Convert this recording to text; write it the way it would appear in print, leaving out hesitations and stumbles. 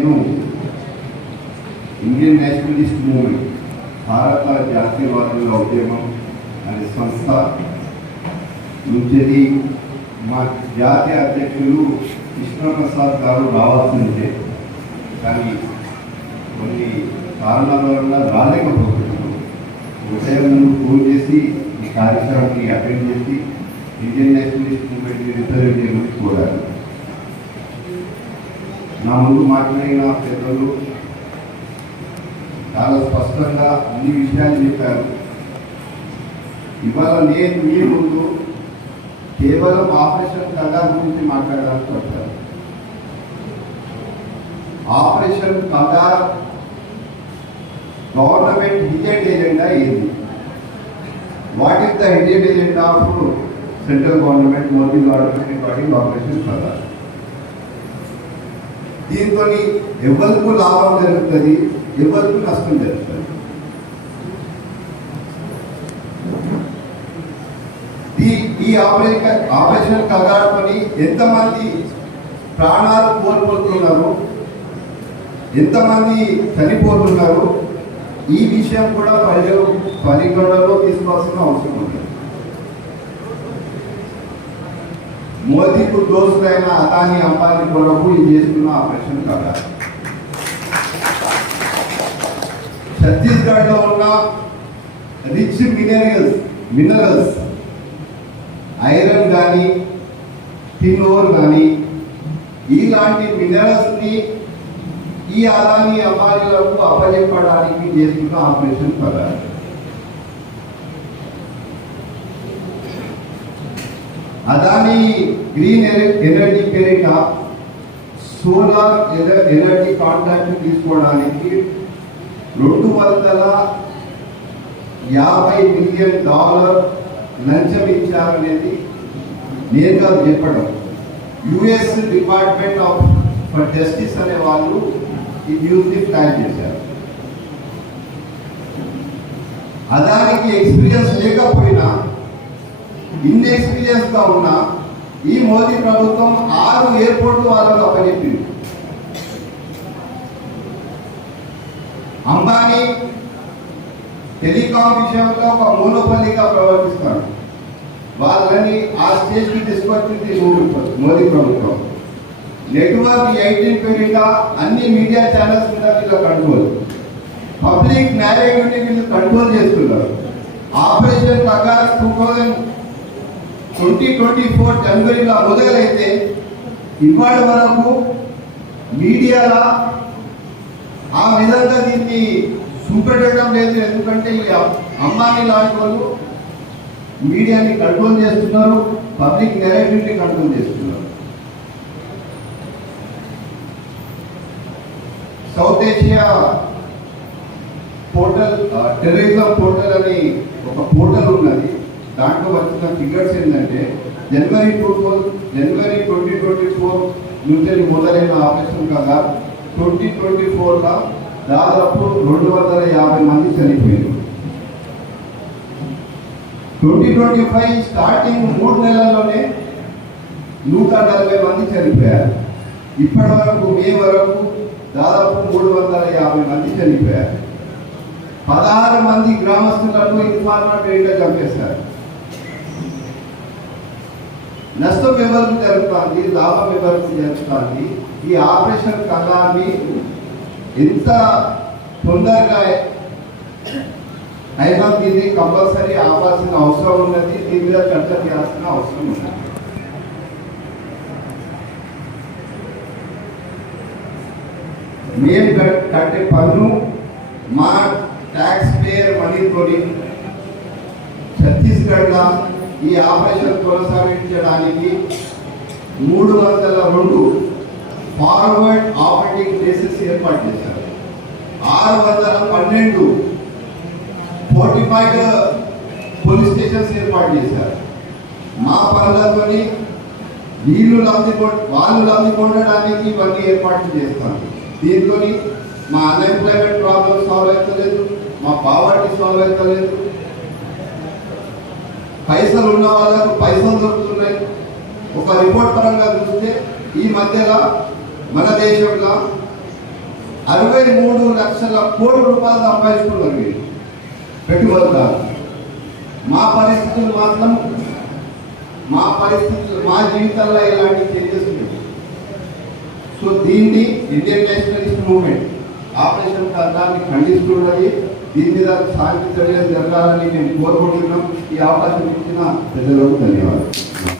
నేను Indian Nationalist movement భారత జాతీయవాదుల ఉద్యమం అనే సంస్థ నుంచి మా జాతీయ అధ్యక్షులు కృష్ణప్రసాద్ గారు రావాల్సిందే, కానీ కొన్ని కారణాల వల్ల రాలేకపోతున్నాను. ఉదయం ఫోన్ చేసి ఈ కార్యక్రమాన్ని అటెండ్ చేసి ఇండియన్ నేషనలిస్ట్ మూవ్మెంట్ని రిప్రజెంట్ చేయమని కోరారు. నా ముందు మాట్లాడిన పెద్దలు చాలా స్పష్టంగా అన్ని విషయాలు చెప్పారు. ఇవాళ నేను మీ ముందు కేవలం ఆపరేషన్ కగార్ గురించి మాట్లాడడానికి వచ్చాను. Operation Kagar government hidden agenda ఏంది? What is the hidden agenda of central government, Modi government regarding operation Kagar? దీంతో ఎవరికి లాభం జరుగుతుంది, ఎవరికి నష్టం జరుగుతుంది? ఈ ఆపరేషన్ కగార్తోని ఎంతమంది ప్రాణాలు కోల్పోతున్నారు, ఎంతమంది చనిపోతున్నారు, ఈ విషయం కూడా పరిగణలో తీసుకోవాల్సిన అవసరం ఉంది. మోదీకు దోస్తులైన అదాని అంబానీ కొరకు ఇది చేస్తున్న ఆపరేషన్ కగార్. ఛత్తీస్గఢ్లో ఉన్న రిచ్ మినరల్స్ ఐరన్ కానీ టిన్ ఓర్ కానీ ఇలాంటి మినరల్స్ని ఈ అదాని అంబానీలకు అప్పచెప్పడానికి చేస్తున్న operation Kagar. Adani green energy పేరిట సోలార్ ఎనర్జీ కాంట్రాక్ట్ తీసుకోవడానికి $250 మిలియన్ లంచం ఇచ్చారనేది నేరుగా చెప్పడం. యుఎస్ డిపార్ట్మెంట్ ఫర్ జస్టిస్ అనే వాళ్ళు ఈ న్యూస్ని ఫ్లాగ్ చేశారు. అదానికి ఎక్స్పీరియన్స్ లేకపోయినా, ఇన్ఎక్స్పీరియన్స్ గా ఉన్న ఈ మోదీ ప్రభుత్వం 6 ఎయిర్పోర్ట్లు వాళ్ళకు అప్పచెప్పింది. అంబానీ టెలికాం విషయంలో ఒక మోనోపల్లీగా ప్రవర్తిస్తారు. వాళ్ళని ఆ స్టేజ్కి తీసుకొచ్చింది మోదీ ప్రభుత్వం. నెట్వర్క్ 18 పేరిట అన్ని మీడియా ఛానల్స్ మీద వీళ్ళ కంట్రోల్, పబ్లిక్ న్యారేటివ్ని వీళ్ళు కంట్రోల్ చేస్తున్నారు. ఆపరేషన్ కగార్ 2024 జనవరిలో మొదలైతే ఇవాళ వరకు మీడియాలో ఆ విధంగా దీన్ని చూపెట్టడం లేదు. ఎందుకంటే ఈ అంబానీ లాంటి వాళ్ళు మీడియాని కంట్రోల్ చేస్తున్నారు, పబ్లిక్ నెరేటివ్ని కంట్రోల్ చేస్తున్నారు. South Asia portal, terrorism portal అని ఒక పోర్టల్ ఉన్నది. దాంట్లో వచ్చిన ఫిగర్స్ ఏంటంటే జనవరి 2024 నుంచి మొదలైన ఆపరేషన్ కగార్ 2024లో దాదాపు 250 మంది చనిపోయారు. 2025 స్టార్టింగ్ 3 నెలల్లోనే 140 మంది చనిపోయారు. ఇప్పటి వరకు మే వరకు దాదాపు 350 మంది చనిపోయారు. 16 మంది గ్రామస్తులను ఇన్ఫార్మర్ పేరిట చంపేశారు. నష్టం ఎవరికి జరుగుతుంది, లాభం ఎవరికి జరుగుతుంది? ఈ ఆపరేషన్ కగార్ని ఎంత తొందరగా అయినా దీన్ని కంపల్సరీ ఆపాల్సిన అవసరం ఉన్నది. దీని మీద చర్చ చేయాల్సిన అవసరం ఉన్నది. మేము కట్టే పన్ను మా ట్యాక్స్ పేయర్ మనీతో ఛత్తీస్గఢ్లో ఈ ఆపరేషన్ కొనసాగించడానికి 302 ఫార్వర్డ్ ఆపరేటింగ్ ప్లేసెస్ ఏర్పాటు చేశారు. 612 45 పోలీస్ స్టేషన్స్ ఏర్పాటు చేశారు. మా పనులతో వాళ్ళు లబ్ధి పొందడానికి ఇవన్నీ ఏర్పాటు చేస్తాం. దీంతో మా అన్ఎంప్లాయ్మెంట్ ప్రాబ్లమ్ సాల్వ్ అవుతలేదు, మా పావర్టీ సాల్వ్ అవుతలేదు, పైసలు ఉన్న వాళ్ళకు పైసలు దొరుకుతున్నాయి. ఒక రిపోర్ట్ పరంగా చూస్తే ఈ మధ్యలో మన దేశంలో 63 లక్షల కోట్ల రూపాయలు సంపాదించుకున్నారు వీళ్ళు పెట్టుబడిదారు. మా పరిస్థితులు మాత్రం మా జీవితాల్లో ఇలాంటి చేంజెస్ ఉన్నాయి. సో దీన్ని ఇండియన్ నేషనలిస్ట్ మూవ్మెంట్ ఆపరేషన్ కర్ణాన్ని ఖండిస్తున్నది. దీని మీద శాంతి చర్యలు జరగాలని మేము కోరుకుంటున్నాం. ఈ అవకాశం ఇచ్చిన ప్రజలకు ధన్యవాదాలు.